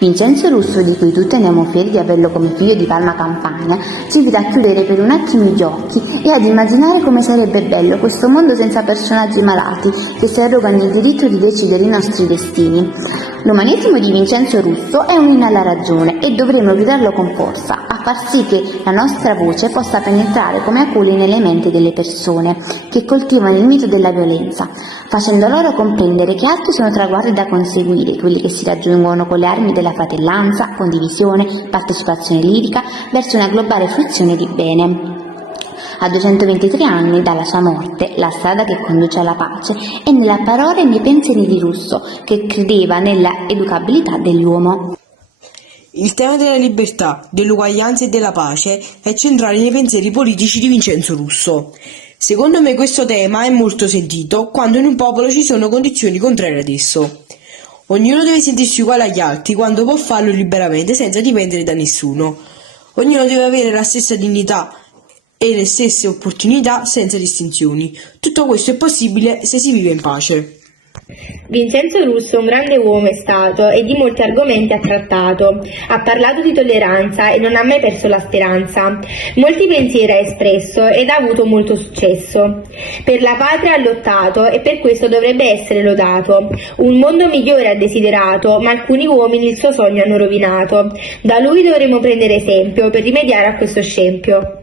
Vincenzo Russo, di cui tutti andiamo fieri di averlo come figlio di Palma Campania, ci invita a chiudere per un attimo gli occhi e ad immaginare come sarebbe bello questo mondo senza personaggi malati che si arrogano il diritto di decidere i nostri destini. L'umanesimo di Vincenzo Russo è un inno alla ragione e dovremmo gridarlo con forza, a far sì che la nostra voce possa penetrare come aculi nelle menti delle persone che coltivano il mito della violenza, facendo loro comprendere che altri sono traguardi da conseguire, quelli che si raggiungono con le armi della fratellanza, condivisione, partecipazione lirica, verso una globale fruizione di bene. A 223 anni dalla sua morte, la strada che conduce alla pace è nella parola e nei pensieri di Russo, che credeva nella educabilità dell'uomo. Il tema della libertà, dell'uguaglianza e della pace è centrale nei pensieri politici di Vincenzo Russo. Secondo me questo tema è molto sentito quando in un popolo ci sono condizioni contrarie ad esso. Ognuno deve sentirsi uguale agli altri quando può farlo liberamente senza dipendere da nessuno. Ognuno deve avere la stessa dignità e le stesse opportunità senza distinzioni. Tutto questo è possibile se si vive in pace. Vincenzo Russo, un grande uomo è stato e di molti argomenti ha trattato. Ha parlato di tolleranza e non ha mai perso la speranza. Molti pensieri ha espresso ed ha avuto molto successo. Per la patria ha lottato e per questo dovrebbe essere lodato. Un mondo migliore ha desiderato, ma alcuni uomini il suo sogno hanno rovinato. Da lui dovremo prendere esempio per rimediare a questo scempio.